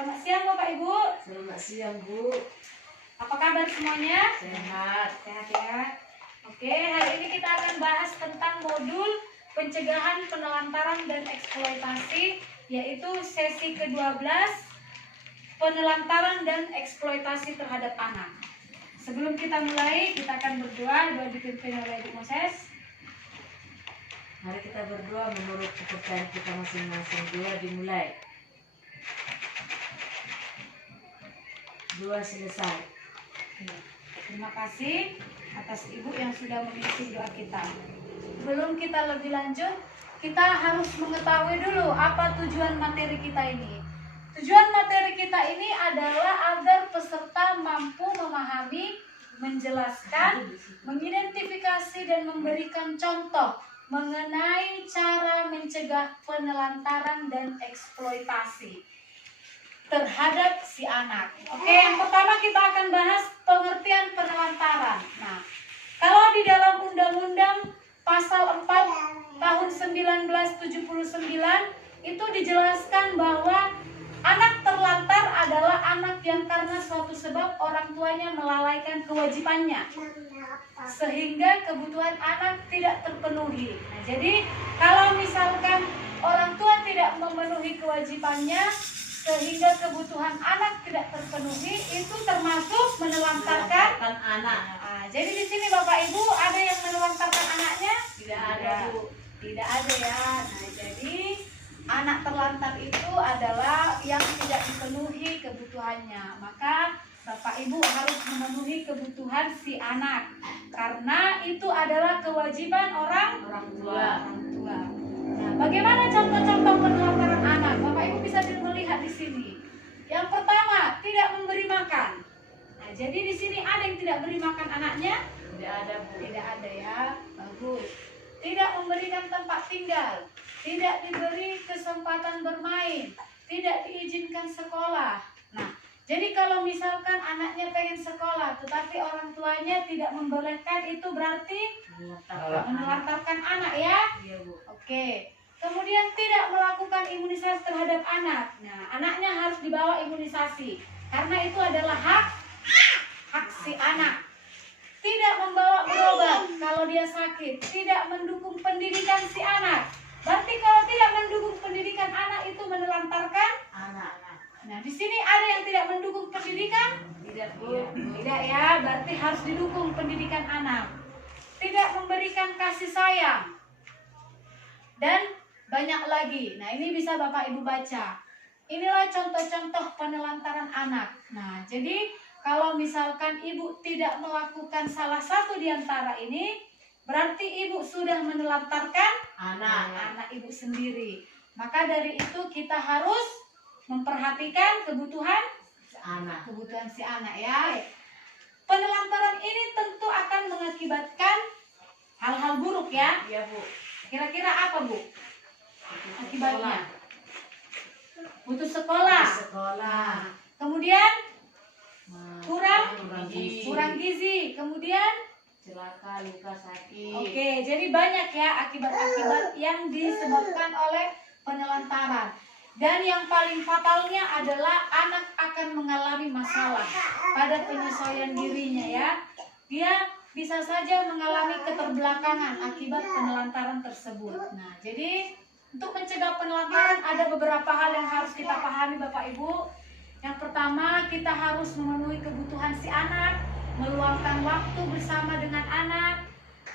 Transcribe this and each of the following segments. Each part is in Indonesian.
Selamat siang Bapak Ibu. Selamat siang Bu. Apa kabar semuanya? Sehat. Sehat ya. Oke, hari ini kita akan bahas tentang modul pencegahan penelantaran dan eksploitasi, yaitu sesi ke-12, penelantaran dan eksploitasi terhadap anak. Sebelum kita mulai, kita akan berdoa. Doa dipimpin oleh Ibu Moses. Mari kita berdoa menurut kepercayaan kita masing-masing. Doa dimulai. Doa selesai. Terima kasih atas Ibu yang sudah mengisi doa kita. Sebelum kita lebih lanjut, kita harus mengetahui dulu apa tujuan materi kita ini. Tujuan materi kita ini adalah agar peserta mampu memahami, menjelaskan, mengidentifikasi dan memberikan contoh mengenai cara mencegah penelantaran dan eksploitasi terhadap si anak. Oke, yang pertama kita akan bahas pengertian penelantaran. Nah, kalau di dalam Undang-Undang Pasal 4 tahun 1979 itu dijelaskan bahwa anak terlantar adalah anak yang karena suatu sebab orang tuanya melalaikan kewajibannya sehingga kebutuhan anak tidak terpenuhi. Nah, jadi kalau misalkan orang tua tidak memenuhi kewajibannya sehingga kebutuhan anak tidak terpenuhi, itu termasuk menelantarkan anak. Nah, jadi di sini Bapak Ibu ada yang menelantarkan anaknya? Tidak ada Bu. Tidak ada ya. Nah, jadi anak terlantar itu adalah yang tidak dipenuhi kebutuhannya. Maka Bapak Ibu harus memenuhi kebutuhan si anak, karena itu adalah kewajiban orang tua. Nah, bagaimana contoh-contoh penelantaran anak? Bapak Ibu bisa melihat di sini. Yang pertama, tidak memberi makan. Nah, jadi di sini ada yang tidak beri makan anaknya? Tidak ada Bu. Tidak ada ya. Bagus. Tidak memberikan tempat tinggal, tidak diberi kesempatan bermain, tidak diizinkan sekolah. Nah, jadi kalau misalkan anaknya pengen sekolah tetapi orang tuanya tidak membolehkan, itu berarti menelantarkan anak ya. Iya Bu. Oke. Kemudian tidak melakukan imunisasi terhadap anak. Nah, anaknya harus dibawa imunisasi karena itu adalah hak si anak. Tidak membawa berobat kalau dia sakit, tidak mendukung pendidikan si anak. Berarti kalau tidak mendukung pendidikan anak itu menelantarkan Anak. Nah, di sini ada yang tidak mendukung pendidikan? Tidak Bu. Tidak ya, berarti harus didukung pendidikan anak. Tidak memberikan kasih sayang. Dan banyak lagi. Nah, ini bisa Bapak Ibu baca. Inilah contoh-contoh penelantaran anak. Nah, jadi kalau misalkan Ibu tidak melakukan salah satu di antara ini, berarti Ibu sudah menelantarkan anak Ibu sendiri. Maka dari itu kita harus memperhatikan kebutuhan si anak ya. Penelantaran ini tentu akan mengakibatkan hal-hal buruk ya. Iya Bu. Kira-kira apa Bu akibatnya? Putus sekolah. Sekolah. Kemudian kurang gizi. gizi. Kemudian Celaka, luka, sakit. oke, jadi banyak ya akibat-akibat yang disebabkan oleh penelantaran. Dan yang paling fatalnya adalah anak akan mengalami masalah pada penyesuaian dirinya ya. Dia bisa saja mengalami keterbelakangan akibat penelantaran tersebut. Nah, jadi untuk mencegah penelantaran ada beberapa hal yang harus kita pahami Bapak Ibu. Yang pertama, kita harus memenuhi kebutuhan si anak, meluangkan waktu bersama dengan anak.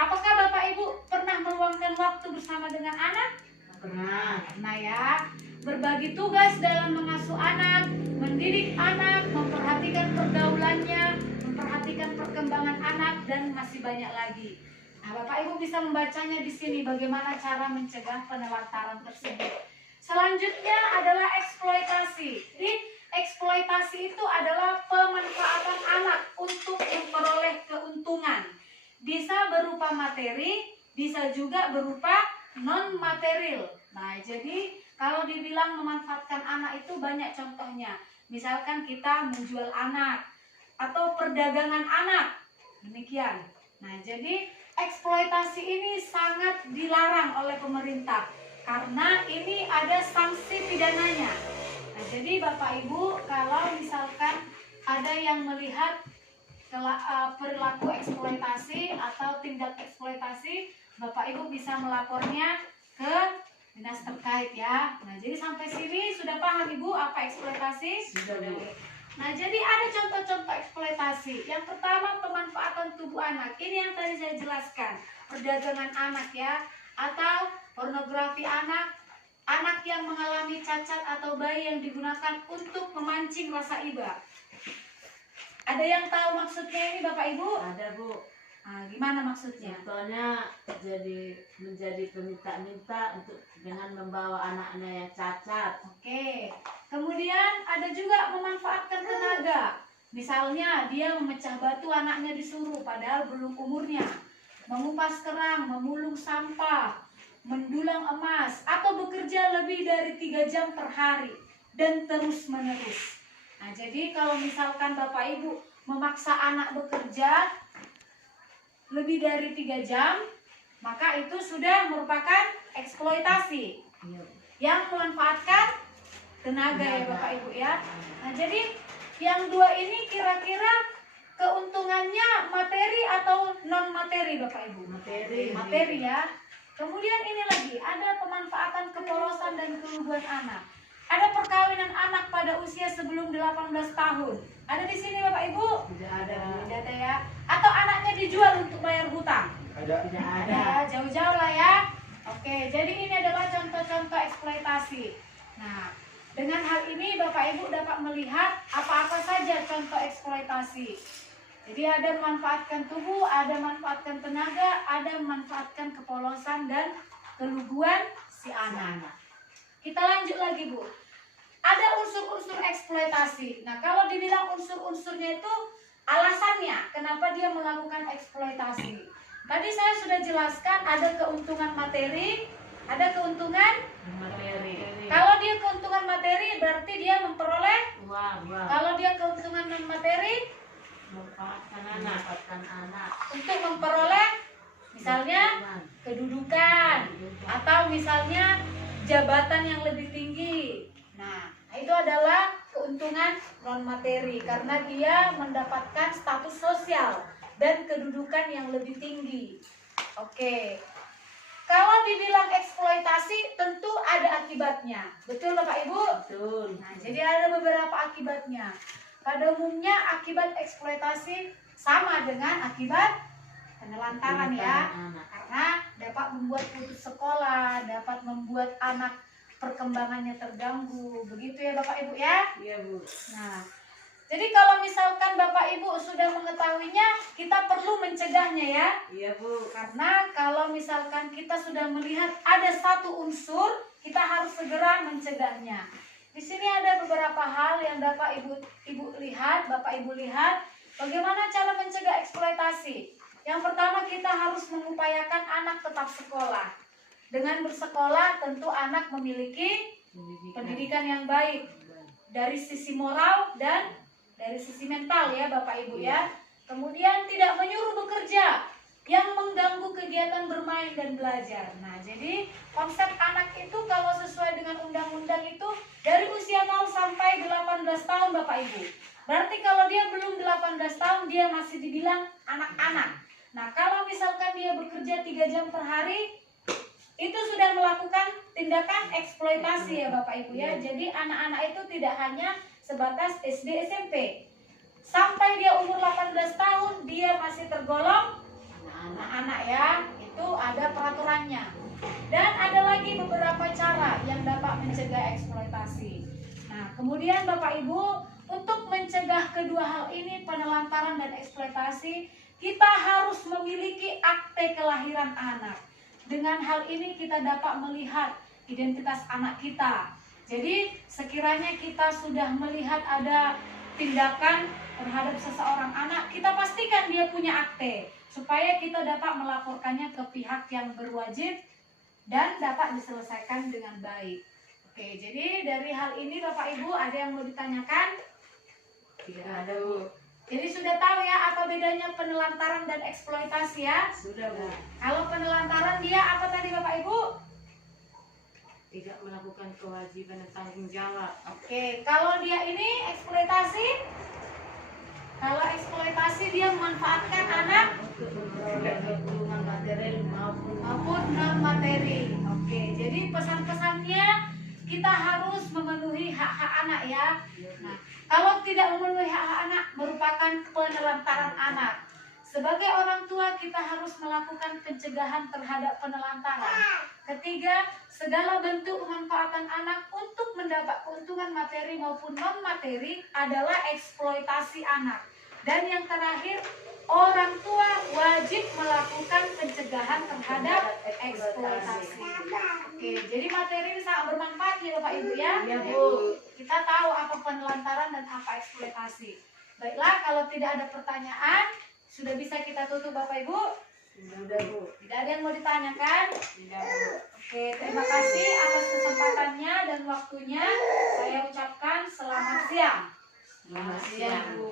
Apakah Bapak Ibu pernah meluangkan waktu bersama dengan anak? Pernah. Nah ya, berbagi tugas dalam mengasuh anak, mendidik anak, memperhatikan pergaulannya, memperhatikan perkembangan anak, dan masih banyak lagi. Nah, Bapak Ibu bisa membacanya di sini bagaimana cara mencegah penelantaran tersebut. Selanjutnya adalah eksploitasi. Jadi, eksploitasi itu adalah pemanfaatan anak untuk memperoleh keuntungan. Bisa berupa materi, bisa juga berupa non-material. Nah, jadi kalau dibilang memanfaatkan anak itu banyak contohnya. Misalkan kita menjual anak atau perdagangan anak. Demikian. Nah, jadi eksploitasi ini sangat dilarang oleh pemerintah karena ini ada sanksi pidananya. Nah, jadi Bapak Ibu, kalau misalkan ada yang melihat perilaku eksploitasi atau tindak eksploitasi, Bapak Ibu bisa melapornya ke dinas terkait ya. Nah, jadi sampai sini sudah paham Ibu apa eksploitasi? Sudah, Bu. Nah, jadi ada contoh-contoh eksploitasi. Yang pertama, pemanfaatan tubuh anak. Ini yang tadi saya jelaskan, perdagangan anak ya, atau pornografi anak, anak yang mengalami cacat atau bayi yang digunakan untuk memancing rasa iba. Ada yang tahu maksudnya ini Bapak Ibu? Ada, Bu. Nah, gimana maksudnya? Contohnya menjadi peminta-minta untuk dengan membawa anaknya yang cacat. Oke. Kemudian ada juga memanfaatkan tenaga. Misalnya dia memecah batu, anaknya disuruh padahal belum umurnya. Mengupas kerang, memulung sampah, mendulang emas, atau bekerja lebih dari 3 jam per hari dan terus menerus. Nah, jadi kalau misalkan Bapak Ibu memaksa anak bekerja lebih dari 3 jam, maka itu sudah merupakan eksploitasi Iya, Bu. yang memanfaatkan tenaga ya Bapak Ibu ya. Nah, jadi yang dua ini kira-kira keuntungannya materi atau non materi Bapak Ibu? Materi ya. Kemudian ini lagi ada pemanfaatan kepolosan dan keluguan anak. Ada perkawinan anak pada usia sebelum 18 tahun. Ada di sini Bapak Ibu? Tidak ada, Bu. Tidak ada ya. Atau anaknya dijual untuk bayar hutang? Tidak ada. Ada, jauh-jauh lah ya. Oke, jadi ini adalah contoh-contoh eksploitasi. Nah, dengan hal ini Bapak Ibu dapat melihat apa-apa saja contoh eksploitasi. Jadi ada memanfaatkan tubuh, ada memanfaatkan tenaga, ada memanfaatkan kepolosan dan keluguan si anak. Kita lanjut lagi Bu. Ada unsur-unsur eksploitasi. Nah, kalau dibilang unsur-unsurnya itu alasannya kenapa dia melakukan eksploitasi. Tadi saya sudah jelaskan ada keuntungan materi, ada keuntungan Materi. kalau dia keuntungan materi berarti dia memperoleh. Uang. Kalau dia keuntungan non materi Memanfaatkan anak. untuk memperoleh misalnya kedudukan atau misalnya jabatan yang lebih tinggi. Nah, itu adalah keuntungan non materi karena dia mendapatkan status sosial dan kedudukan yang lebih tinggi. Oke. Kalau dibilang eksploitasi tentu ada akibatnya. Betul Bapak Ibu? Betul. Nah, jadi ada beberapa akibatnya. Pada umumnya akibat eksploitasi sama dengan akibat penelantaran ya. Anak. Karena dapat membuat putus sekolah, dapat membuat anak perkembangannya terganggu. Begitu ya Bapak Ibu ya. Iya, Bu. Nah, jadi kalau misalkan Bapak Ibu sudah mengetahuinya, kita perlu mencegahnya ya. Iya, Bu. Karena kalau misalkan kita sudah melihat ada satu unsur, kita harus segera mencegahnya. Di sini ada beberapa hal yang dapat Ibu lihat, Bapak Ibu lihat, bagaimana cara mencegah eksploitasi. Yang pertama, kita harus mengupayakan anak tetap sekolah. Dengan bersekolah tentu anak memiliki pendidikan yang baik dari sisi moral dan dari sisi mental ya Bapak Ibu ya. Kemudian tidak menyuruh bekerja yang mengganggu kegiatan bermain dan belajar. Nah, jadi konsep anak itu kalau sesuai dengan undang-undang itu dari usia 0 sampai 18 tahun Bapak Ibu. Berarti kalau dia belum 18 tahun dia masih dibilang anak-anak. Nah, kalau misalkan dia bekerja 3 jam per hari itu sudah melakukan tindakan eksploitasi ya Bapak Ibu ya. Jadi anak-anak itu tidak hanya sebatas SD SMP. Sampai dia umur 18 tahun dia masih tergolong anak-anak ya. Itu ada peraturannya. Dan ada lagi beberapa cara yang dapat mencegah eksploitasi. Nah, kemudian Bapak Ibu, untuk mencegah kedua hal ini, penelantaran dan eksploitasi, kita harus memiliki akte kelahiran anak. Dengan hal ini kita dapat melihat identitas anak kita. Jadi sekiranya kita sudah melihat ada tindakan terhadap seseorang anak, kita pastikan dia punya akte supaya kita dapat melaporkannya ke pihak yang berwajib dan dapat diselesaikan dengan baik. Oke, jadi dari hal ini Bapak Ibu ada yang mau ditanyakan? Tidak ada, Bu. Jadi sudah tahu ya apa bedanya penelantaran dan eksploitasi ya? Sudah, Bu. Kalau penelantaran dia apa tadi Bapak Ibu? tidak melakukan kewajiban dan tanggung jawab. Oke, kalau dia ini eksploitasi, kalau eksploitasi dia memanfaatkan anak Untuk memperoleh keuntungan material maupun non materi. Oke, jadi pesan-pesannya kita harus memenuhi hak-hak anak ya. Nah, kalau tidak memenuhi hak-hak anak merupakan penelantaran anak. Sebagai orang tua kita harus melakukan pencegahan terhadap penelantaran. Ketiga, segala bentuk pemanfaatan anak untuk mendapat keuntungan materi maupun non materi adalah eksploitasi anak. Dan yang terakhir, orang tua wajib melakukan pencegahan terhadap eksploitasi. Oke, jadi materi ini sangat bermanfaat ya Bapak Ibu ya. Iya, Bu. Kita tahu apa penelantaran dan apa eksploitasi. Baiklah, kalau tidak ada pertanyaan, sudah bisa kita tutup Bapak Ibu. Sudah, Bu. Tidak ada yang mau ditanyakan? Tidak, Bu. Oke, terima kasih atas kesempatannya dan waktunya. Saya ucapkan selamat siang. Selamat siang, Bu.